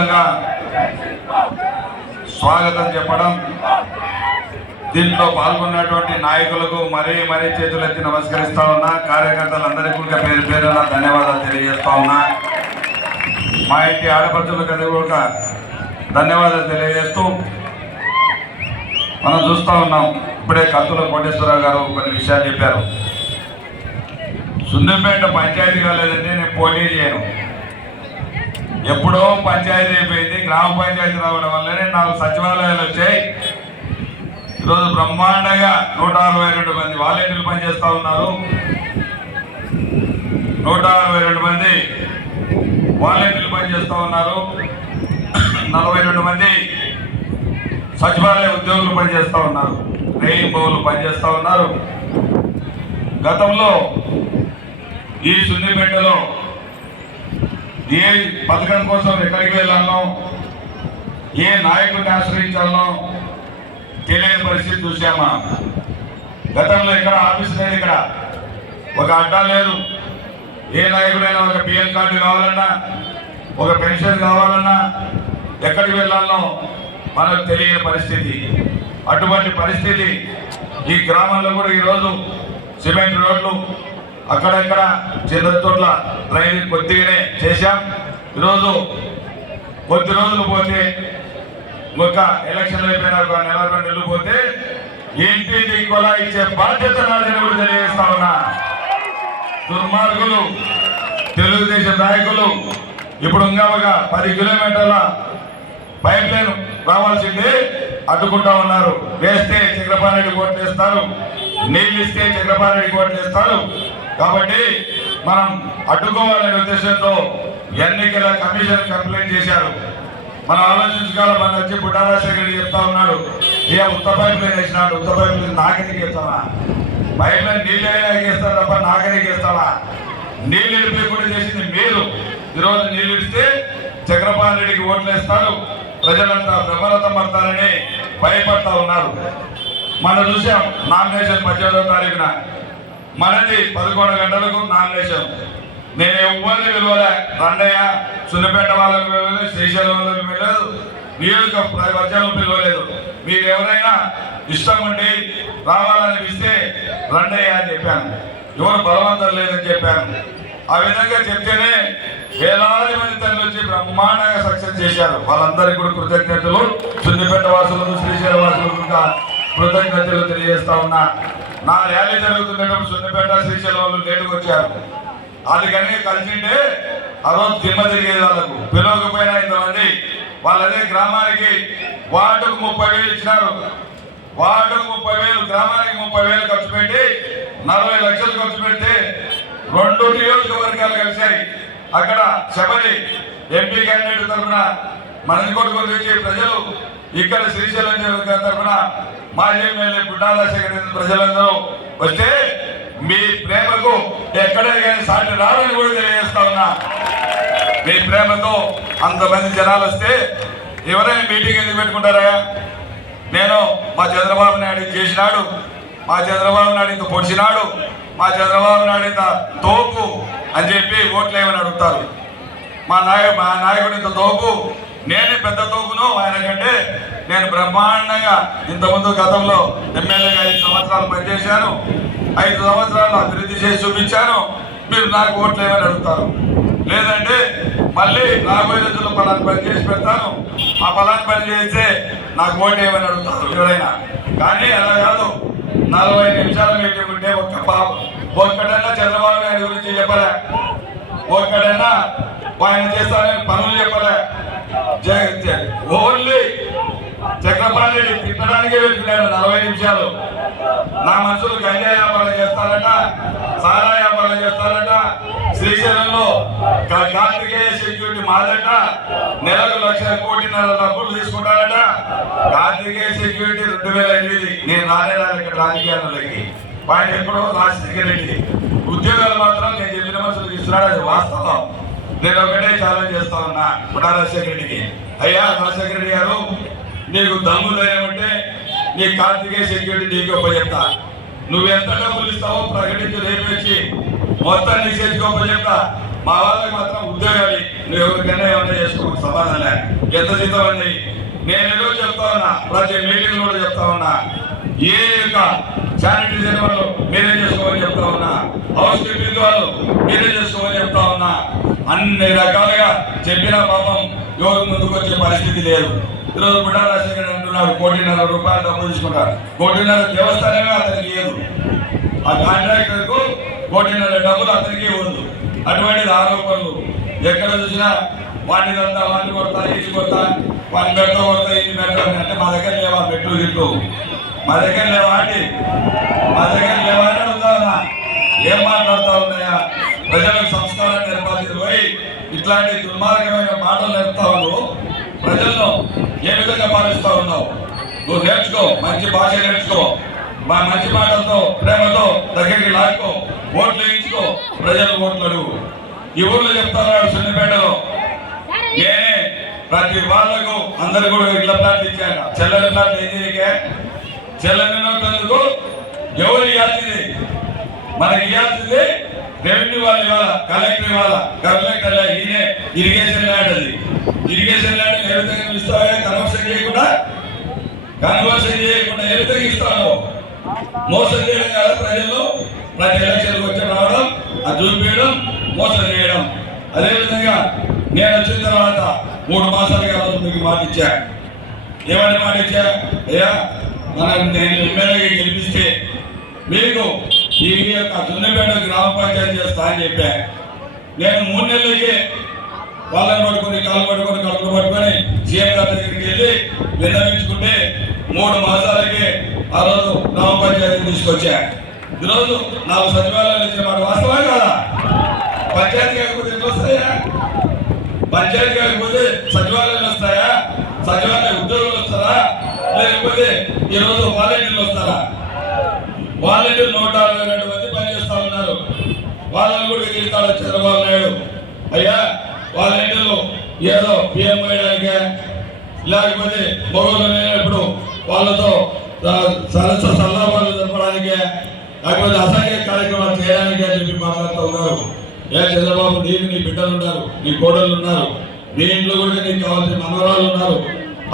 విస్తృతంగా స్వాగతం చెప్పడం దీంట్లో పాల్గొన్నటువంటి నాయకులకు మరీ మరీ చేతులెత్తి నమస్కరిస్తా ఉన్నా కార్యకర్తలందరికీ కూడా పేరు పేరున ధన్యవాదాలు తెలియజేస్తా ఉన్నా. మా ఇంటి ఆడపడుచులకు అది కూడా ధన్యవాదాలు తెలియజేస్తూ మనం చూస్తూ ఉన్నాం. ఇప్పుడే కత్తుల కోటేశ్వరరావు గారు కొన్ని విషయాలు చెప్పారు. సుందరపేట పంచాయతీ కాలేదంటే నేను పోటీ చేయను. ఎప్పుడో పంచాయతీ అయిపోయింది. గ్రామ పంచాయతీ రావడం వల్లనే నాలుగు సచివాలయాలు వచ్చాయి. ఈరోజు బ్రహ్మాండంగా నూట అరవై రెండు మంది వాలంటీర్లు పనిచేస్తూ ఉన్నారు. నూట అరవై రెండు మంది వాలంటీర్లు పనిచేస్తూ ఉన్నారు. నలభై రెండు మంది సచివాలయ ఉద్యోగులు పనిచేస్తూ ఉన్నారు. రెయిన్బోలు పనిచేస్తూ ఉన్నారు. గతంలో ఈ సున్నిపేటలో ఏ పథకం కోసం ఎక్కడికి వెళ్ళాలో ఏ నాయకుడిని ఆశ్రయించాలో తెలియని పరిస్థితి చూసామా గతంలో ఇక్కడ ఆఫీస్ లేదు ఇక్కడ. ఒక అడ్డా లేదు. ఏ నాయకుడైనా ఒక బిఎన్ కార్డు కావాలన్నా ఒక పెన్షన్ కావాలన్నా ఎక్కడికి వెళ్ళాలో మనకు తెలియని పరిస్థితి. అటువంటి పరిస్థితి ఈ గ్రామంలో కూడా ఈరోజు సిమెంట్ రోడ్లు అక్కడక్కడ చిన్న చోట్ల డ్రైనేజ్ కొద్దిగానే చేశాం. ఈరోజు కొద్ది రోజులు పోతే ఒక ఎలక్షన్ అయిపోయిన ఒక నెల రెండు నెలలు పోతే ఏంటి కొలా ఇచ్చే బాధ్యత నాదని కూడా తెలియజేస్తా ఉన్నా. దుర్మార్గులు తెలుగుదేశం నాయకులు ఇప్పుడు ఇంకా ఒక పది కిలోమీటర్ల పైప్ లైన్ రావాల్సింది అడ్డుకుంటా ఉన్నారు. వేస్తే చక్రపాణి కోట్లు వేస్తారు నీళ్ళు ఇస్తే చక్రపాణి కోట్లు వేస్తారు కాబట్టి మనం అడ్డుకోవాలనే ఉద్దేశంతో ఎన్నికల కమిషన్ కంప్లైంట్ చేశారు. మనం ఆలోచించగల మన వచ్చి బుడ్డారాజశేఖర్ చెప్తా ఉన్నాడు. ఏ ఉత్త పైప్ లైన్ వేసినాడు ఉత్త పైప్ లైన్ నాకెందుకు వేస్తావా పైప్ లైన్ నీళ్ళు వేస్తాడు తప్ప నాగరికి వేస్తావా నీళ్ళు ఇడిపి కూడా చేసింది మీరు. ఈరోజు నీళ్ళు ఇడిస్తే చక్రపాణి రెడ్డికి ఓట్లు వేస్తారు ప్రజలంతా బ్రహ్మరథం పడతారని భయపడతా ఉన్నారు. మనం చూసాం నామినేషన్ పద్దెనిమిదో తారీఖున. మనది పదకొండు గంటలకు నామినేషన్. నేను ఎవరిని పిలవలే. రండయ్య సున్నపేట వాళ్ళకి పిలవలేదు శ్రీశైలం వాళ్ళకి పిలవలేదు. నియోజక ప్రజలను పిలవలేదు. మీరు ఎవరైనా ఇష్టం ఉండి రావాలనిపిస్తే రండయ్య అని చెప్పాను. ఎవరు బలవంతం లేదని చెప్పాను. ఆ విధంగా చెప్తేనే వేలాది మంది తల్లి వచ్చి బ్రహ్మాండంగా సక్సెస్ చేశారు. వాళ్ళందరికీ కూడా కృతజ్ఞతలు. సున్నిపేట వాసులకు శ్రీశైల వాసులకు కృతజ్ఞతలు తెలియజేస్తా ఉన్నా. నా ర్యాలీ జరుగుతున్నప్పుడు సున్నపేట శ్రీశైలం వాళ్ళు లేటుకు వచ్చారు. అది కలిసింటే ఆ రోజు దిమ్మ తిరిగేది వాళ్ళకు. పిలవకపోయినా ఇంతమంది. వాళ్ళదే గ్రామానికి వార్డుకు ముప్పై వేలు ఇచ్చినారు. వార్డుకు ముప్పై వేలు గ్రామానికి ముప్పై వేలు ఖర్చు పెట్టి నలభై లక్షలు ఖర్చు పెడితే రెండు నియోజకవర్గాలు కలిశాయి. అక్కడ శబరి ఎంపీ క్యాండిడేట్ తరఫున మనకొట్టు గురించి ప్రజలు ఇక్కడ శ్రీశైలం నియోజకవర్గం తరఫున మాజీ ఎమ్మెల్యే బుడ్డాల శేఖర్ ప్రజలందరూ వస్తే మీ ప్రేమకు ఎక్కడే కానీ సాటి రాదని కూడా తెలియజేస్తా ఉన్నా. మీ ప్రేమతో అంతమంది జనాలు వస్తే ఎవరైనా మీటింగ్ ఎందుకు పెట్టుకుంటారా? నేను మా చంద్రబాబు నాయుడు చేసినాడు మా చంద్రబాబు నాయుడు ఇంత పొడిచినాడు మా చంద్రబాబు నాయుడు ఇంత తోపు అని చెప్పి ఓట్లు ఏమని అడుగుతారు? మా నాయ మా నాయకుడు ఇంత తోపు నేనే పెద్ద తోపును ఆయన కంటే నేను బ్రహ్మాండంగా ఇంతకుముందు గతంలో ఎమ్మెల్యేగా ఐదు సంవత్సరాలు పనిచేశాను. ఐదు సంవత్సరాలు అభివృద్ధి చేసి చూపించాను. మీరు నాకు ఓట్లు ఏమని అడుగుతారు? లేదంటే మళ్ళీ రాబోయే రోజుల్లో పలాని పని చేసి పెడతాను. ఆ పలాని పని చేస్తే నాకు ఓటు ఏమని అడుగుతారు ఎవరైనా? కానీ అలా కాదు. నలభై నిమిషాలు మీటింగ్ ఉంటే ఒక్క పాప ఒక్కడన్నా చంద్రబాబు నాయుడు గురించి చెప్పలే. ఒక్కడన్నా ఆయన చేస్తానని పనులు చెప్పలే. నిమిషాలు నా మనుషులు గంగా వ్యాపారం చేస్తారట సారా వ్యాపారం చేస్తారట శ్రీశైలంలో కార్తికేయ సెక్యూరిటీ మాదట నెలకు లక్ష కోటిన్నర డబ్బులు తీసుకుంటారట. కార్తికేయ సెక్యూరిటీ రెండు వేల ఎనిమిది నేను రానేదాన్ని ఇక్కడ రాజకీయాలకి పాయింట్ ఎప్పుడో రాజశేఖర రెడ్డి. ఉద్యోగాలు మాత్రం నేను చెప్పిన మనుషులు ఇస్తున్నాడు అది వాస్తవం. నేను ఒకటే ఛాలెంజ్ చేస్తా ఉన్నా రాజశేఖర రెడ్డికి. అయ్యా రాజశేఖర రెడ్డి గారు నీకు దమ్ము ధైర్యం ఉంటే నీ కార్తికేయ సెక్యూరిటీ నీకు ఒప్ప చెప్తా నువ్వు ఎంత డబ్బులు ఇస్తావో ప్రకటించి రేపు మొత్తం నీ చేతికి ఒప్ప చెప్తా మా వాళ్ళకి మాత్రం ఉద్యోగాలు నువ్వు ఎవరికైనా ఏమైనా చేసుకో సమాధానం ఎంత జీతం అండి? నేను ఏదో చెప్తా ఉన్నా ప్రతి మీటింగ్ కూడా చెప్తా ఉన్నా. ఏ యొక్క శానిటైజర్ వాళ్ళు మీరే చేసుకోమని చెప్తా ఉన్నా. హౌస్ కీపింగ్ వాళ్ళు మీరే చేసుకోమని చెప్తా ఉన్నా. అన్ని రకాలుగా చెప్పినా పాపం యోగం ముందుకు వచ్చే పరిస్థితి లేదు. ఈరోజు బుడ్డా రాజశేఖర్ అంటున్నారు కోటిన్నర రూపాయలు డబ్బులు తీసుకుంటారు. కోటిన్నర దేవస్థానమే అతనికి ఇవ్వదు ఆ కాంట్రాక్టర్కు కోటిన్నర డబ్బులు అతనికి ఇవ్వదు. అటువంటి ఆరోపణలు. ఎక్కడ చూసినా వాటి కొడతా వాటి కొడతా ఇది కొడతా వాటి పెడతా కొడతా ఇది పెడతా అంటే మా దగ్గర లేవా పెట్టు గిట్టు మా దగ్గర లేవా అండి? మా దగ్గర లేవా అని ఏం మాట్లాడుతా ఉన్నాయా? ప్రజలకు సంస్కారం నేర్పాల్సింది పోయి ఇట్లాంటి దుర్మార్గమైన మాటలు నేర్పుతా ఉన్నావు ప్రజల్లో ఏ విధంగా పాలిస్తా ఉన్నావు? నువ్వు నేర్చుకో మంచి భాష నేర్చుకో. మా మంచి మాటలతో ప్రేమతో దగ్గరికి లాక్కో. ఓట్లు వేయించుకో ప్రజలు ఓట్లు అడుగు ఈ ఊళ్ళో చెప్తున్నాడు సున్నిపేటలో. ఏ ప్రతి వాళ్ళకు అందరు కూడా ఇళ్ళ ప్లాట్లు ఇచ్చాను చెల్లని ప్లాట్లు ఏం చేయకే? ఎవరు ఇవ్వాల్సింది మనకి ఇవ్వాల్సింది రెవెన్యూ వాళ్ళు ఇవ్వాలా కలెక్టర్ ఇవ్వాలా కలెక్టర్ ఈయనే ఇరిగేషన్ ల్యాండ్ అది. ఇరిగేషన్ ల్యాండ్ ఏ విధంగా ఇస్తావా కన్వర్షన్ చేయకుండా కన్వర్షన్ చేయకుండా ఏ విధంగా ఇస్తావు మోసం చేయడం కాదు ప్రజలు ప్రతి ఎలక్షన్కి వచ్చి రావడం అది చూపించడం మోసం చేయడం. అదేవిధంగా నేను వచ్చిన తర్వాత మూడు మాసాలుగా మీకు మాట ఇచ్చా. ఏమని మాట ఇచ్చా? అయ్యా మనం నేను ఎమ్మెల్యేగా గెలిపిస్తే మీకు ఈ యొక్క దున్నపేట గ్రామ పంచాయతీ చేస్తా అని చెప్పా. నేను మూడు నెలలకి వాళ్ళని పట్టుకుని కాళ్ళు పట్టుకొని కడుపులు పట్టుకొని సీఎం గారి దగ్గరికి వెళ్ళి విన్నవించుకుంటే మూడు మాసాలకి ఆ రోజు గ్రామ పంచాయతీ తీసుకొచ్చా. ఈరోజు నాకు సచివాలయాలు ఇచ్చిన మాట వాస్తవం కదా? పంచాయతీ కాకపోతే ఎట్లా వస్తాయా? పంచాయతీ కాకపోతే సచివాలయాలు వస్తాయా? సచివాలయ ఉద్యోగులు వస్తారా? లేకపోతే ఈరోజు వాలంటీర్లు వస్తారా? వాలంటీర్లు నూట అరవై రెండు మంది పనిచేస్తా ఉన్నారు. వాళ్ళని కూడా ఎగిరిస్తాడు చంద్రబాబు నాయుడు. అయ్యా వాలంటీర్లు ఏదో బియ్యం వేయడానికే లేకపోతే మొగలు లేనప్పుడు వాళ్ళతో సరస సల్లాపాలు జరపడానికి లేకపోతే అసంఖ్య కార్యక్రమాలు చేయడానికి అని చెప్పి మాట్లాడుతూ ఉన్నారు. ఏ చంద్రబాబు నీకు నీ బిడ్డలు ఉన్నారు నీ కోడళ్ళు ఉన్నారు నీ ఇంట్లో కూడా నీకు కావాల్సిన మనవరాలు ఉన్నారు.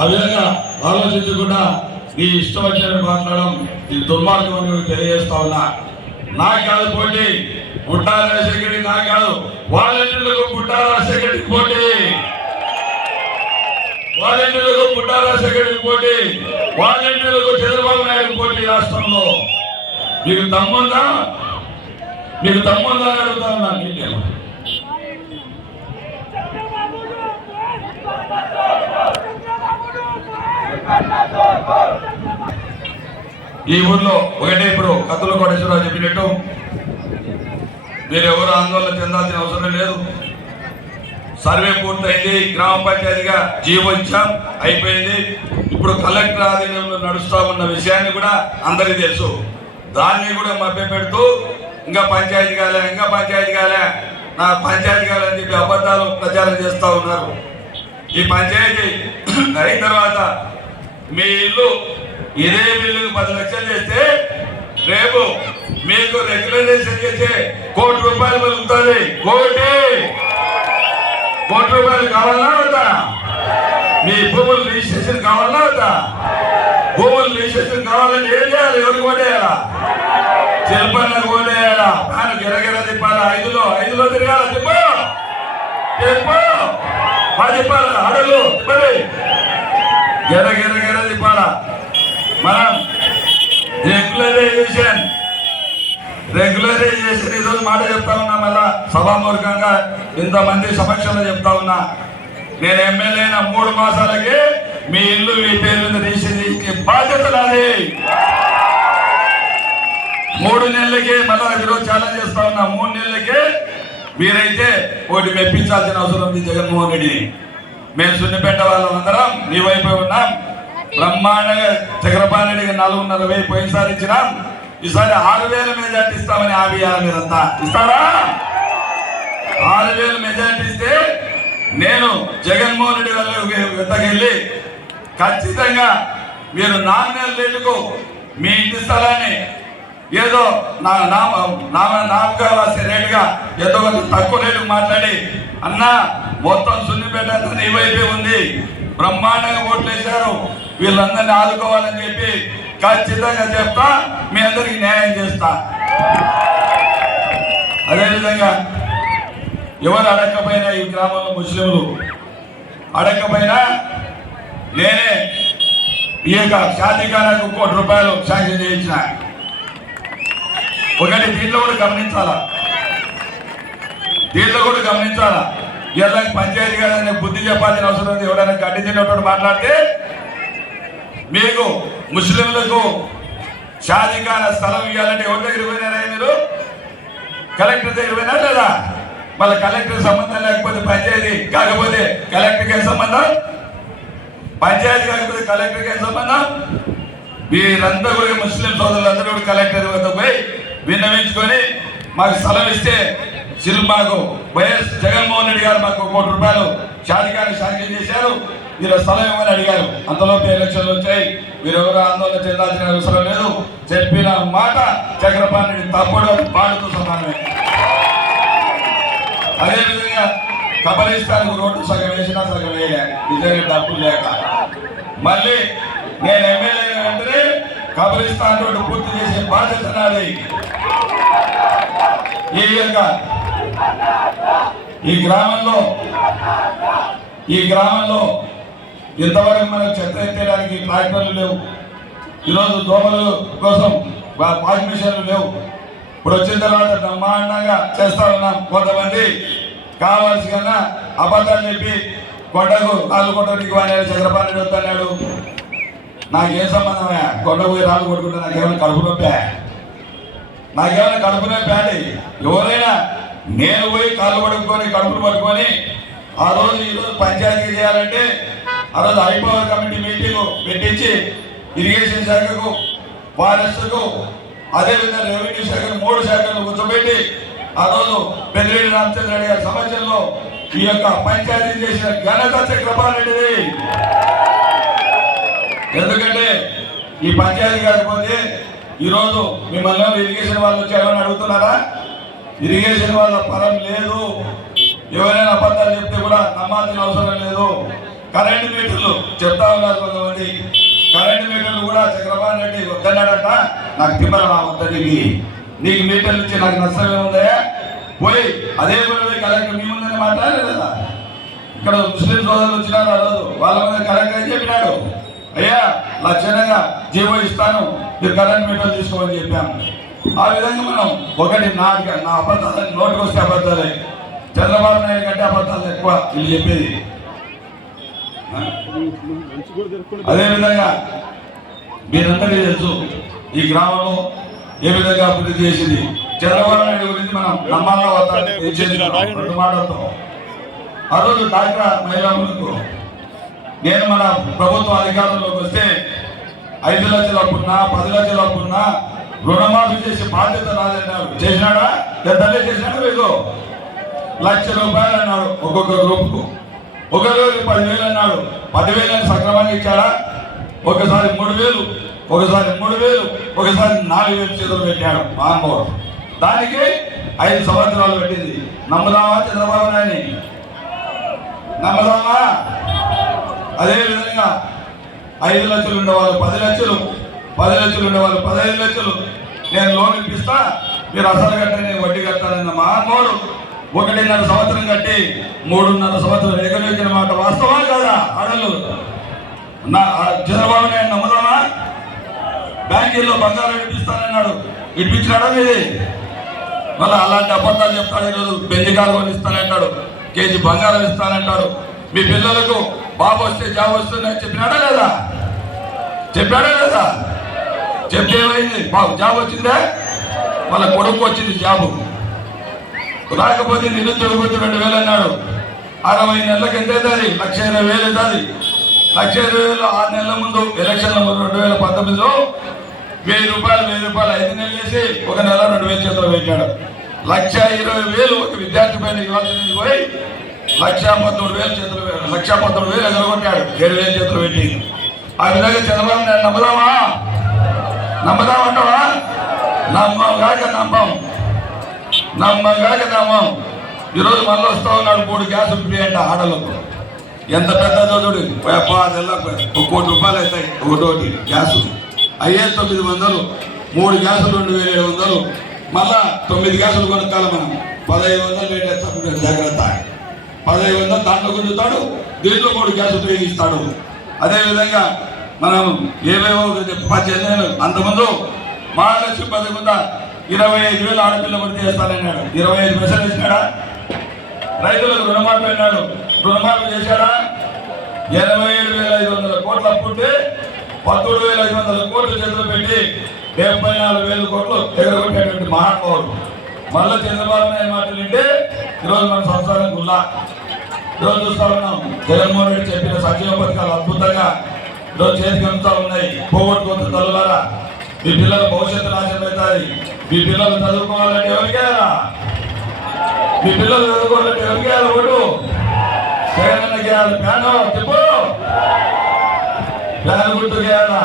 ఆ విధంగా ఆలోచించకుండా నీ ఇష్టం వచ్చినట్టు మాట్లాడడం ఈ దుర్మార్గం అని తెలియజేస్తా ఉన్నా. నా కాదు పోటీ. గుట్టా రాజశేఖరి నా కాదు. వాలంటీర్లకు గుట్టా రాజశేఖరికి పోటీ. వాలంటీర్లకు గుట్టా రాజశేఖరికి పోటీ. వాలంటీర్లకు చంద్రబాబు నాయుడు పోటీ రాష్ట్రంలో. మీకు తమ్ముందా? మీకు తమ్ముందా అని అడుగుతా ఉన్నా. నేను ఈ ఊర్లో ఒకటే ఇప్పుడు కత్తుల కోటేశ్వరరావు చెప్పినట్టు మీరు ఎవరు ఆందోళన చెందాల్సిన అవసరం లేదు. సర్వే పూర్తయింది గ్రామ పంచాయతీగా జీవోత్సవం అయిపోయింది. ఇప్పుడు కలెక్టర్ ఆధీనంలో నడుస్తా ఉన్న విషయాన్ని కూడా అందరికీ తెలుసు. దాన్ని కూడా మభ్య పెడుతూ ఇంకా పంచాయతీ కాలే ఇంకా పంచాయతీ కాలే నా పంచాయతీ కాలే అని చెప్పి అబద్ధాలు ప్రచారం చేస్తూ ఉన్నారు. ఈ పంచాయతీ అయిన తర్వాత మీ ఇల్లు ఇదే బిల్లుకు పది లక్షలు చేస్తే రేపు మీకు రెగ్యులరైజేషన్ చేస్తే కోటి రూపాయలు పలుకుతుంది కోటి! కోటి రూపాయలు కావాలన్నా వద్దా? మీ భూములు రిజిస్ట్రేషన్ కావాలన్నా వద్దా? భూములు రిజిస్ట్రేషన్ కావాలంటే ఏం చేయాలి? ఎవరికి ఓటేయాలా శిల్పన్నకు ఓటేయాలా ఫ్యాన్ గిరగిర తిప్పాలా? ఐదులో ఐదులో తిరగాల? తిప్పు! తిప్పు! మా తిప్పాలి? అడలు తిప్పది గెర గెర గెర తిప్పాలా? మనం రెగ్యులరైజేషన్ రెగ్యులరైజేషన్ ఈరోజు మాట చెప్తా ఉన్నా మళ్ళా సభామూర్ఖంగా ఇంతమంది సమక్షంలో చెప్తా ఉన్నా. నేను ఎమ్మెల్యే అయిన మూడు మాసాలకి మీ ఇల్లు మీ పేరు మీద తీసేది. బాధ్యత నాది. మూడు నెలలకి మళ్ళా ఈరోజు ఛాలెంజ్ చేస్తా ఉన్నా. మూడు నెలలకి మీరైతే ఒకటి మెప్పించాల్సిన అవసరం ఉంది జగన్మోహన్ రెడ్డిని. మేము సున్నిపేట వాళ్ళందరం మీ వైపు ఉన్నాం. బ్రహ్మాండంగా చక్రపాణి నాలుగున్నర వెయ్యి పోయినసారి ఇచ్చినాం. ఈసారి ఆరు వేల మెజార్టీ ఇస్తామని హామీ ఇవ్వాలి మీరంతా ఇస్తారా? ఆరు వేల మెజార్టీ ఇస్తే నేను జగన్మోహన్ రెడ్డి వాళ్ళ వెతకెళ్ళి ఖచ్చితంగా మీరు నాలుగు నెలల రేటుకు మీ ఇంటి స్థలాన్ని ఏదో నా నామ నామ నామగా రేటుగా ఏదో కొంత తక్కువ రేటు మాట్లాడి అన్నా మొత్తం సున్నిపేట అంతా నీ వైపే ఉంది. బ్రహ్మాండంగా ఓట్లు వేశారు వీళ్ళందరినీ ఆదుకోవాలని చెప్పి ఖచ్చితంగా చెప్తా మీ అందరికి న్యాయం చేస్తా. అదేవిధంగా ఎవరు అడగకపోయినా ఈ గ్రామంలో ముస్లింలు అడగకపోయినా నేనే ఈ యొక్క షాదీఖానాకు కోటి రూపాయలు శాంక్షన్ చేయించిన. ఒకటి దీంట్లో కూడా గమనించాలా? దీంట్లో కూడా గమనించాలా? ఇలా పంచాయతీ కాదని బుద్ధి చెప్పాల్సిన అవసరం ఉంది. ఎవరైనా గడ్డి తినేటోడు మాట్లాడితే మీకు ముస్లింలకు షాదీఖాన స్థలం ఇవ్వాలంటే ఎవరి దగ్గర పోయినారా మీరు? కలెక్టర్ దగ్గర పోయినా లేదా? మళ్ళీ కలెక్టర్ సంబంధం లేకపోతే పంచాయతీ కాకపోతే కలెక్టర్కి ఏం సంబంధం? పంచాయతీ కాకపోతే కలెక్టర్కి ఏం సంబంధం? వీరంతా కూడా ముస్లిం సోదరులందరూ కూడా కలెక్టర్ వద్ద పోయి విన్నవించుకొని మాకు స్థలం ఇస్తే సిల్ మాకు వైఎస్ జగన్మోహన్ రెడ్డి గారు మాకు కోటి రూపాయలు షాదికాన్ని శాంక్షన్ చేశారు. మీరు స్థలం ఇవ్వని అడిగారు. అంతలోపు ఎలక్షన్లు వచ్చాయి. మీరు ఎవరు ఆందోళన చెందాల్సిన అవసరం లేదు. చెప్పిన మాట చక్రపాణి రెడ్డి తప్పుడు పాడుతూ సమానమే. అదేవిధంగా కబలిస్తాను రోడ్డు సగం వేసినా సగం వేయలే. నిజంగా డబ్బులు లేక. మళ్ళీ నేను ఎమ్మెల్యే వెంటనే కబలిస్తాన్ రోడ్డు పూర్తి చేసే బాధ్యత నాది. ఈ విధంగా ఈ గ్రామంలో ఈ గ్రామంలో ఇంతవరకు మనం చెత్త ఎత్తేయడానికి ట్రాక్టర్లు లేవు. ఈరోజు దోమల కోసం వాషింగ్ మిషన్లు లేవు. ఇప్పుడు వచ్చిన తర్వాత బ్రహ్మాండంగా చేస్తా ఉన్నాం కొంతమంది. కావాల్సి కన్నా అబద్ధాలు చెప్పి కొండకు రాళ్ళు కొట్టడానికి వాడి చంద్రబాబు వస్తున్నాడు నాకేం సంబంధమే కొండ పోయి రాళ్ళు కొట్టుకుంటే నాకేమైనా కడుపు నొప్పా? నాకేమైనా కడుపు నొప్పి అండి? ఎవరైనా నేను పోయి కాళ్ళు పడుకొని కడుపులు పట్టుకొని ఆ రోజు ఈరోజు పంచాయతీ చేయాలంటే ఆ రోజు హైపవర్ కమిటీ మీటింగ్ పెట్టించి ఇరిగేషన్ శాఖకు ఫారెస్ట్కు అదేవిధంగా రెవెన్యూ శాఖను మూడు శాఖలు కూర్చోబెట్టి ఆ రోజు పెద్దిరెడ్డి రామచంద్ర రెడ్డి గారి సమస్యల్లో ఈ యొక్క పంచాయతీ చేసిన ఘనత చక్రపాలరెడ్డిది ఎందుకంటే ఈ పంచాయతీ కాకపోతే ఈరోజు మిమ్మల్ని ఇరిగేషన్ వాళ్ళు వచ్చారని అడుగుతున్నారా? ఇరిగేషన్ వాళ్ళ పరం లేదు. ఎవరైనా అబద్ధాలు చెప్తే కూడా నమ్మాల్సిన అవసరం లేదు. కరెంటు మీటర్లు చెప్తా ఉన్నారు కొంతమంది. కరెంటు మీటర్లు కూడా చక్రపాణి రెడ్డి వద్దన్నాడట. నాకు తిమ్మల నా వద్దనికి నీకు మీటర్లు ఇచ్చి నాకు నష్టం ఏముందా పోయి అదే కూడా పోయి కలెక్టర్ మీ ముందని మాట్లాడలేదు? ఇక్కడ ముస్లిం సోదరులు వచ్చినారు ఆ రోజు. వాళ్ళ మీద కలెక్టర్ ఏం చెప్పినాడు? అయ్యా లక్షణంగా జీవో ఇస్తాను. మీరు కరెంట్ మీటర్లు తీసుకోమని చెప్పాము ఆ విధంగా మనం ఒకటి నా నా అబద్ధాలు నోటికి వస్తే అబద్ధాలే. చంద్రబాబు నాయుడు కంటే అబద్ధాలు ఎక్కువ వీళ్ళు చెప్పేది. అదేవిధంగా మీరందరికీ తెలుసు ఈ గ్రామంలో ఏ విధంగా అభివృద్ధి చేసింది? చంద్రబాబు నాయుడు గురించి మనం నమ్మాలో రెండు మాటలతో. ఆ రోజు డాక్టర్ మహిళలకు నేను మన ప్రభుత్వ అధికారంలోకి వస్తే ఐదు లక్షల అప్పున్నా పది లక్షల అప్పున్నా రుణమాఫీ చేసే బాధ్యత నాదన్నారు. చేసినాడా? పెద్దలే చేసినాడు మీకు? లక్ష రూపాయలు అన్నాడు ఒక్కొక్క గ్రూప్కు. ఒకరోజు పదివేలు అన్నాడు. పదివేలను సక్రమంగా ఇచ్చాడా? ఒకసారి మూడు వేలు ఒకసారి మూడు వేలు ఒకసారి నాలుగు వేలు చేతులు పెట్టాడు మహానుభావుడు దానికి ఐదు సంవత్సరాలు పెట్టింది. నమ్ముదామా చంద్రబాబు నాయని నమ్మదామా? అదే విధంగా ఐదు లక్షలు ఉండేవాళ్ళు పది లక్షలు పది లక్షలు ఉండేవాళ్ళు పదహైదు లక్షలు. నేను లోన్ ఇప్పిస్తా మీరు అసలు కట్టని వడ్డీ కట్టాలన్న మహానుభావుడు ఒకటిన్నర సంవత్సరం కట్టి మూడున్నర సంవత్సరం ఎగవేసిన మాట వాస్తవా కదా? అడలు. నా చంద్రబాబు నేను నమ్ముదామా బ్యాంకీల్లో బంగారం ఇప్పిస్తానన్నాడు. ఇప్పించినాడా మీది? మళ్ళీ అలాంటి అబద్ధాలు చెప్తాడు ఈరోజు. బెంజికాలు కాలువలు ఇస్తానంటాడు కేజీ బంగారం ఇస్తానంటాడు మీ పిల్లలకు బాబు వస్తే జాబ్ వస్తుందని చెప్పినాడా లేదా? చెప్పాడా లేదా? చెప్తే ఏమైంది? బాబు జాబ్ వచ్చిందా? వాళ్ళ కొడుకు వచ్చింది జాబు. రాకపోతే నిరుద్యోగ రెండు వేలు అన్నాడు. అరవై నెలలకు ఎంత అవుతుంది? లక్ష ఇరవై వేలు అవుతుంది. లక్ష ఇరవై వేలు ఆరు నెలల ముందు ఎలక్షన్ల ముందు రెండు వేల పంతొమ్మిదిలో వెయ్యి రూపాయలు వెయ్యి రూపాయలు ఐదు నెలలు వేసి ఒక నెల రెండు వేలు చేతులు పెట్టాడు. లక్ష ఇరవై వేలు ఒక విద్యార్థి పైన ఇవ్వాల్సింది పోయి లక్ష పంతొమ్మిది వేలు చేతులు లక్ష పంతొమ్మిది వేలు ఎగరగొట్టాడు ఏడు వేలు చేతులు పెట్టి ఆ విధంగా చంద్రబాబు నేను నమ్ముదామా? నమ్ముదామంటావా? నమ్మం కాక నమ్మం. నమ్మం కాక నమ్మం. ఈరోజు మళ్ళీ వస్తా ఉన్నాడు మూడు గ్యాసులు ఫ్రీ అంట ఆడలకు ఎంత పెద్ద చదువుడు? తెల్ల ఒక కోటి రూపాయలు అవుతాయి. ఒకటోటి గ్యాసు. అయ్యే తొమ్మిది వందలు. మూడు గ్యాసులు రెండు వేల ఏడు వందలు. మళ్ళా తొమ్మిది గ్యాసులు కొనుక్కాలి మనం. పదహైదు వందలు పెట్టేస్తాడు జాగ్రత్త. పదహైదు వందలు దాంట్లో గుంజుతాడు. దీంట్లో కూడా గ్యాస్ ఉపయోగిస్తాడు. అదేవిధంగా మనం ఏవేవో పద్దెనిమిది అంతకుముందు మహాలక్ష్మి పదకుండా ఇరవై ఐదు వేలు ఆడపిల్ల పడితే చేస్తానన్నాడు. ఇరవై ఐదు పైసలు వేసినాడా రైతులకు రుణమాఫీ అన్నాడు. రుణమాఫీ చేశాడా? ఎనభై ఏడు వేల ఐదు వందల కోట్లు అప్పుంటే పంతొమ్మిది వేల ఐదు వందల కోట్లు చేతులు పెట్టి డెబ్బై నాలుగు వేల కోట్లు ఎగరగొట్టేటువంటి మహానుభావుడు. మళ్ళీ చంద్రబాబు నాయుడు మాటలు వింటే ఈరోజు మన సంసారం గుల్లా. ఈరోజు చూస్తా ఉన్నాం. జగన్మోహన్ రెడ్డి చెప్పిన సంక్షేమ పథకాలు అద్భుతంగా ఈరోజు చేతికి అందుతా ఉన్నాయి. పోగొట్టుకోవద్దు తల్లులారా మీ పిల్లల భవిష్యత్తు నాశనం అవుతుంది. మీ పిల్లలు చదువుకోవాలంటే ఎవరికేరా మీ పిల్లలు చదువుకోవాలంటే ఎవరికేయాలి ఓటు? జగనన్న గేయాలి ప్యాను చెప్పు ప్యాన్ గుర్తు గేయాలా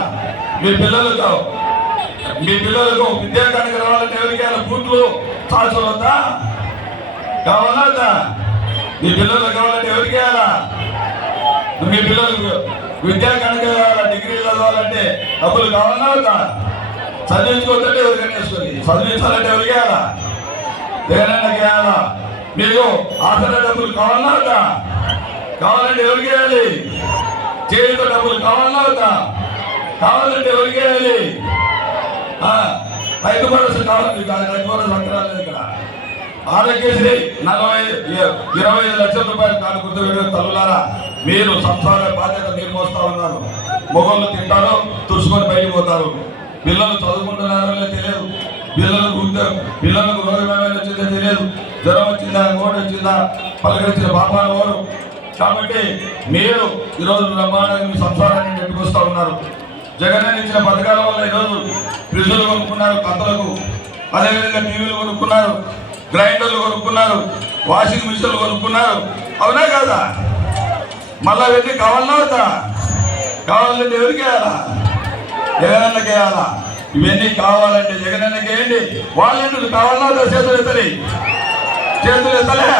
మీ పిల్లలతో మీ పిల్లలకు విద్యాకానికి రావాలంటే ఎవరికేయాలి బూట్లు చాల్సిన వద్దా కావాలా వద్దా? మీ పిల్లలకు కావాలంటే ఎవరికి ఎవరికేయాలా మీ పిల్లలకు విద్యా కనుక డిగ్రీ చదవాలంటే డబ్బులు కావాలన్నా వద్దా చదివించుకోవద్దంటే ఎవరికైనా వేసుకొని చదివించాలంటే ఎవరికి వేయాలా దేనైనా వేయాలా మీకు ఆసరా డబ్బులు కావాలన్నా వద్దా కావాలంటే ఎవరికి వెళ్ళాలి చేతితో డబ్బులు కావాలన్నా వద్దా కావాలంటే ఎవరికి వెళ్ళాలి రైతు భరోసా కావాలి కాదు, రైతు భరోసా అక్కరాలేదు ఇక్కడ. ఆరోగ్యశ్రీ నలభై ఇరవై ఐదు లక్షల రూపాయలు కాదు గుర్తు తల్లులారా. మీరు సంసార బాధ్యత మీరు మోస్తా ఉన్నారు. మొగళ్ళు తింటారు తుడుచుకొని బయటికి పోతారు. పిల్లలు చదువుకుంటున్నారో తెలియదు. పిల్లలకు పిల్లలకు రోగం వచ్చిందో తెలియదు. జ్వరం వచ్చిందా ఓటు వచ్చిందా పలకరించిన పాపాలు వారు. కాబట్టి మీరు ఈరోజు బ్రహ్మాండంగా మీ సంసారాన్ని నెట్టుకొస్తా ఉన్నారు. జగన్ ఇచ్చిన పథకాల వల్ల ఈరోజు ఫ్రిడ్జులు కొనుక్కున్నారు కంతలకు అదేవిధంగా టీవీలు కొనుక్కున్నారు గ్రైండర్లు కొనుక్కున్నారు వాషింగ్ మిషన్లు కొనుక్కున్నారు. అవునా కాదా? మళ్ళా వెళ్ళి కావాలన్నా వద్దా? కావాలంటే ఎవరికి వేయాలా? జగనన్నకి వేయాలా? ఇవన్నీ కావాలంటే జగనన్నకి వేయండి. వాళ్ళెందుకు కావాలన్నా చేతులు ఎత్తలే చేతులు ఎత్తలే.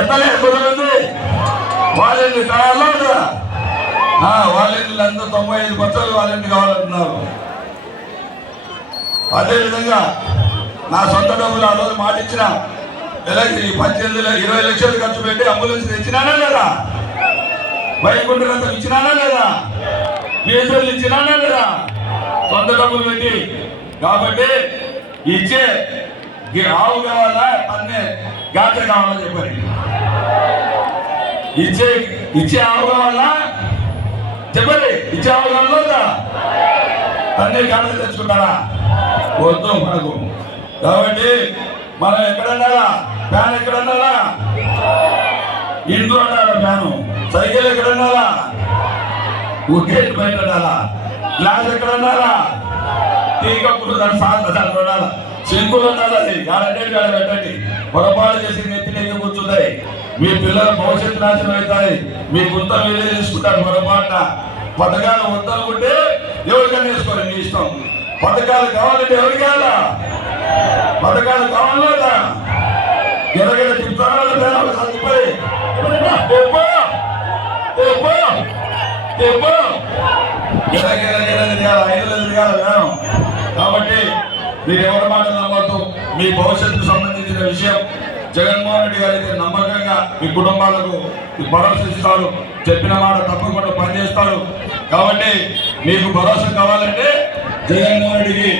ఎత్తలే కుదరండి వాళ్ళెందుకు కావాలన్నా వద్దా? ఆ, వాళ్ళెందుకు అందరూ తొంభై ఐదు పర్సెంట్ ఇంటికి కావాలంటున్నారు. అదేవిధంగా నా సొంత డబ్బులు ఆ రోజు మాట ఇచ్చిన ఎలక్షన్ ఈ పద్దెనిమిది ఇరవై లక్షలు ఖర్చు పెట్టి అంబులెన్స్ తెచ్చినానా లేదా? వైకుంఠరంతం ఇచ్చినానా లేదా? ఫీజులు ఇచ్చినానా లేదా? సొంత డబ్బులు పెట్టి. కాబట్టి ఇచ్చే ఆవు కావాలా అన్నే గాత్ర కావాలని చెప్పండి. ఇచ్చే ఇచ్చే ఆవు కావాలా చెప్పండి ఇచ్చే ఆవు అన్ని గాత తెచ్చుకుంటారా? వద్దు మనకు. కాబట్టి మనం ఎక్కడన్నారా? ఫ్యాన్ ఎక్కడన్నారా? ఇంట్లో అన్నారా ఫ్యాను? సైకిల్ ఎక్కడన్నారా? ఉకేట్ బయట ఉండాలా గ్లాస్ ఎక్కడన్నారా? టీ కప్పులు దాని సాధ దాంట్లో ఉండాలా సింకులు ఉండాలి అది గాడంటే పెట్టండి. పొరపాటు చేసి నెత్తినేకి కూర్చుంటాయి. మీ పిల్లల భవిష్యత్తు నాశనం అవుతాయి. మీ గుంత మీరే తీసుకుంటారు పొరపాటున పథకాలు వద్దనుకుంటే ఎవరికైనా వేసుకోండి మీ ఇష్టం. పథకాలు కావాలంటే ఎవరికి కావాలా పథకాలు కావాలా ఎలాగైనా తిప్పుతారా లేదా? కాబట్టి మీరు ఎవరి మాట నమ్మద్దు. మీ భవిష్యత్తుకు సంబంధించిన విషయం. జగన్మోహన్ రెడ్డి గారు అయితే నమ్మకంగా మీ కుటుంబాలకు భరోసా ఇస్తారు. చెప్పిన మాట తప్పకుండా పనిచేస్తారు. కాబట్టి మీకు భరోసా కావాలంటే జగన్మోహన్ రెడ్డికి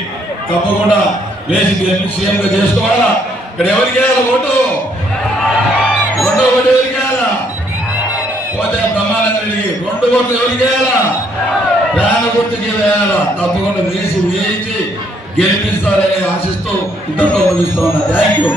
తప్పకుండా వేసి సీఎంగా చేసుకోవాలా? ఇక్కడ ఎవరికి వేయాలి ఓటు? రెండో ఓటు ఎవరికి వేయాలా? పోతే బ్రహ్మానంద రెడ్డికి రెండు ఓట్లు ఎవరికి వేయాలా? ప్రాణ గుర్తుకి వేయాలా? తప్పకుండా వేసి వేయించి గెలిపిస్తారని ఆశిస్తూ ఇద్దరు ముగిస్తా ఉన్నా. Thank you